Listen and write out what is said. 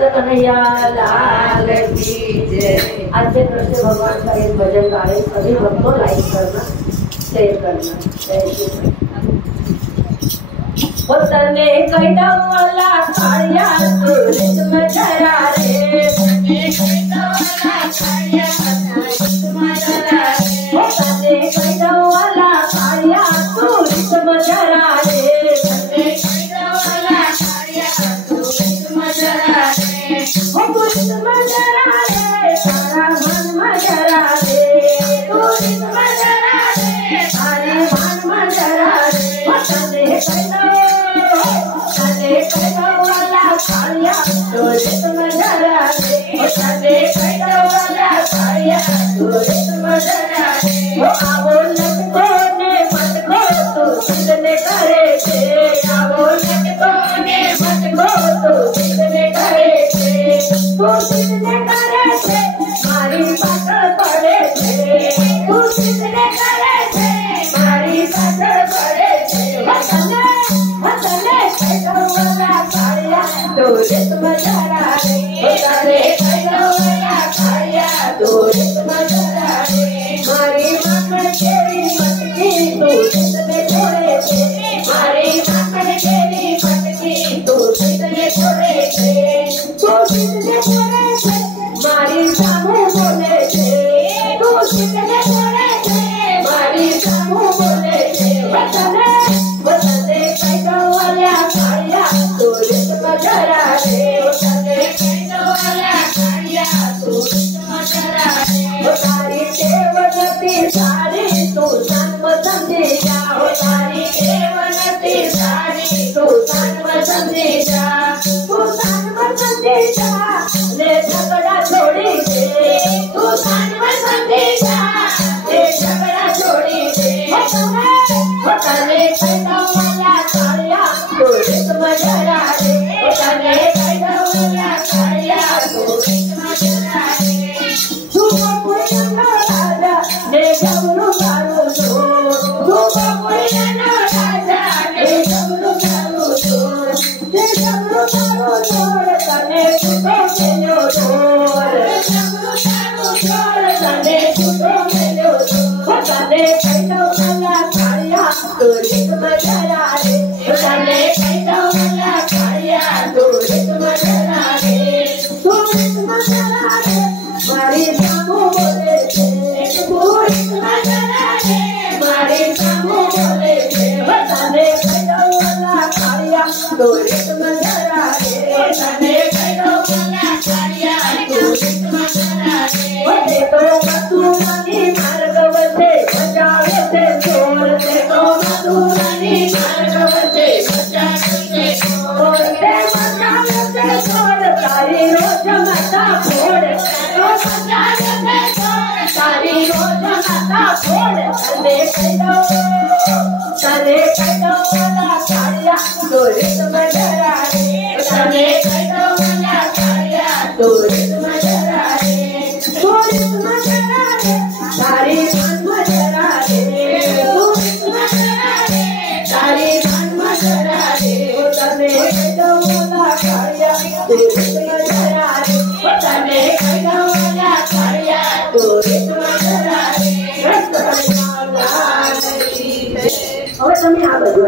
कन्हैया लाल की जय। आज से कृष्ण भगवान का एक भजन गा रहे, सभी भक्तों लाइक करना, शेयर करना। जय श्री तने कैटवाला कालिया सूरज में जरा रे, तने कैटवाला कालिया सूरज में जरा रे, तने कैटवाला कालिया सूरज में जरा रे, तने कैटवाला कालिया सूरज में जरा रे, सूरज में जरा रे, तारा मन में जरा रे, सूरज में जरा रे, तारे मन में जरा रे, तने कैटवाला कालिया सूरज में जरा रे, तने कैटवाला कालिया सूरज में जरा रे, आवो लटको ने मटको तू कितने करे थे, आवो लटको ने मटको तू कितने करे थे, तू कितने करे थे, मारी पाकड़ पड़े थे, तू कितने करे थे, मारी पाकड़ पड़े थे, वतने कैटवाला कालिया सूरज में जरा रे, तने कैटवाला कालिया सूरज में जरा रे, मारी माकड़ तेरी मटकी तू कितने छोड़े थे, मारी माकड़ तेरी मटकी तू कितने छोड़े थे, तू कितने छोड़े थे, मारी सामू बोले थे, तू कितने छोड़े थे, मारी सामू बोले थे, वतने कैटवाला कालिया सूरज में जरा रे, तने कैटवाला कालिया सूरज में जरा रे, तारी देवनती सारी तू जन्म समझे जा, तारी देवनती सारी तू जन्म समझे जा, तू जन्म समझे जा, ले झगड़ा छोड़ी दे, तू जन्म समझे जा, ले झगड़ा छोड़ी दे, तने कैटवाला कालिया सूरज में जरा रे, तने कैटवाला कालिया सूरज में जरा रे, झूठा कोई ना राजा ने जबरू मारू छोड़, झूठा कोई ना राजा ने जबरू मारू छोड़, ने जबरू मारू छोड़, तने झूठो मेलो छोड़, जबरू मारू छोड़, तने झूठो मेलो छोड़, तने कैटवाला कालिया सूरज में जरा रे, तने कैटवाला कालिया सूरज में जरा रे, सूरज में जरा रे, मारी सामू बोले थे, सूरज में जरा रे, मारी सामू बोले थे, तने कैटवाला कालिया सूरज में जरा रे, तने कैटवाला कालिया सूरज में जरा रे, तो मधुमनी मार्गव से बचावे थे चोर, तो मधुमनी मार्गव से बचावे थे चोर, बचावे थे चोर, तारी रोज माता फोड़, तो बचावे थे चोर, तारी रोज माता फोड़, तने कैटवाला कालिया सूरज में जरा रे, तने कैटवाला कालिया सूरज में जरा रे, सूरज में जरा रे, तारी मन में जरा रे, सूरज में जरा रे, तारी मन में जरा रे, तने कैटवाला कालिया सूरज में जरा रे, तने कैटवाला कालिया सूरज में जरा रे, હવે તમે આ બધું